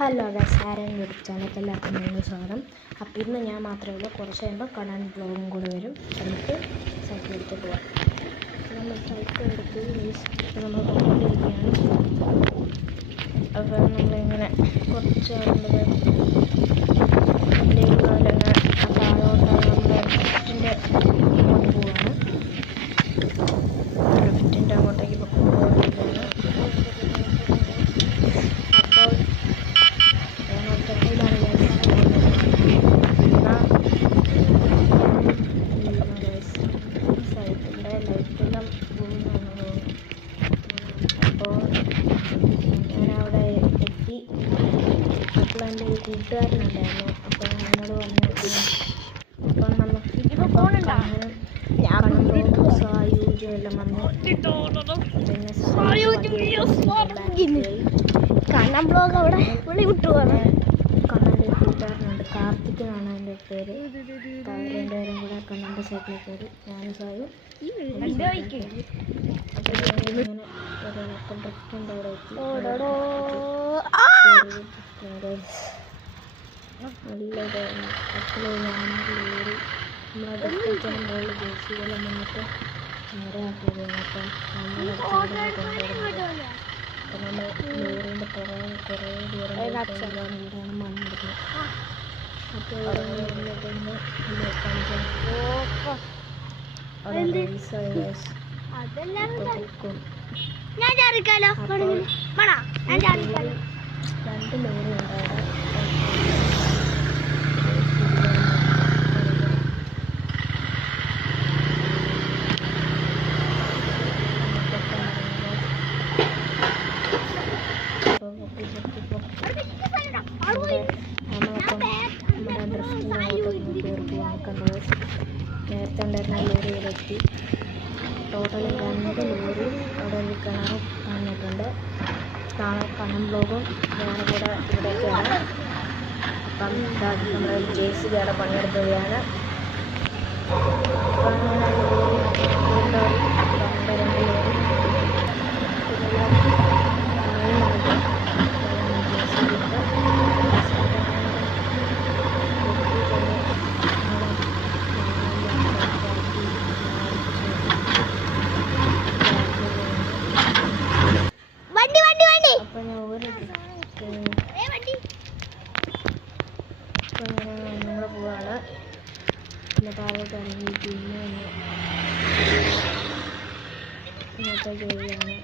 Hello guys, ആരെയും YouTube ചാനലിലേക്ക് എല്ലാവർക്കും വീണ്ടും സ്വാഗതം. അപ്പോൾ ഇന്ന് ഞാൻ മാത്രമേ ഉള്ളൂ. കുറച്ച് കഴിയുമ്പോൾ കണ്ണൻ ബ്ലോഗും കൂടെ വരും. എന്നിട്ട് സൈക്കിൾ എടുത്ത് പോവാം. നമ്മൾ സൈക്കിൾ എടുത്ത് നമ്മൾ കൊണ്ടിരിക്കുകയാണ്. അപ്പോൾ നമ്മളിങ്ങനെ കുറച്ച് താഴോട്ടാണ് നമ്മൾ ലെഫ്റ്റിൻ്റെ അങ്ങോട്ട് പോവാണ്. ലെഫ്റ്റിൻ്റെ അങ്ങോട്ടേക്ക് ഇപ്പോൾ പോവുകയാണ്. ഞാനവിടെ എത്തി. അപ്പോൾ എൻ്റെ ഒരു കൂട്ടുകാരനുണ്ടായിരുന്നു. അപ്പോൾ എന്നോട് പറഞ്ഞു അപ്പം നമുക്ക് സായൂജ്യം എല്ലാം വന്നു. പിന്നെ കണ്ണൻ ബ്ലോഗ് അവിടെ വിളി വിട്ടുപോകാണ്. കണ്ണൻ്റെ കൂട്ടുകാരനുണ്ട്, കാർത്തിക് എന്നാണ് എൻ്റെ പേര്. രണ്ടുപേരും കൂടെ കണ്ണൻ്റെ സൈക്കിളിൽ കയറി. ഞാനും സായും നല്ലതാണ്. അപ്പോൾ ലോറി നമ്മളെ മുകളിൽ ജേസിയെല്ലാം വന്നിട്ട് നേരെ ആക്കിയതാണ്. അപ്പം നമ്മൾ ലോറിൻ്റെ കുറേ ദൂരം ഇവിടെയാണ് മണ്ണെടുക്കുന്നത്. അപ്പോൾ അവിടെ രണ്ട് ലോറി ഉണ്ട് അവിടെ. നേരത്തെ ഉണ്ടായിരുന്ന ലോറിയിലെത്തി. ടോട്ടൽ 2 ലോറി അവിടെ നിൽക്കണ കാണിട്ടുണ്ട്. കണ്ണൻ ബ്ലോഗും വേറെ കൂടെ ഇവിടേക്കാണ്. അപ്പം നമ്മുടെ JCB അവിടെ പണിയെടുക്കുകയാണ്. അപ്പം ഞങ്ങൾ പോവാണ്. പിന്നെ താഴോട്ട് ഇറങ്ങി പിന്നെ ഇന്നത്തെ ജോലിയാണ്.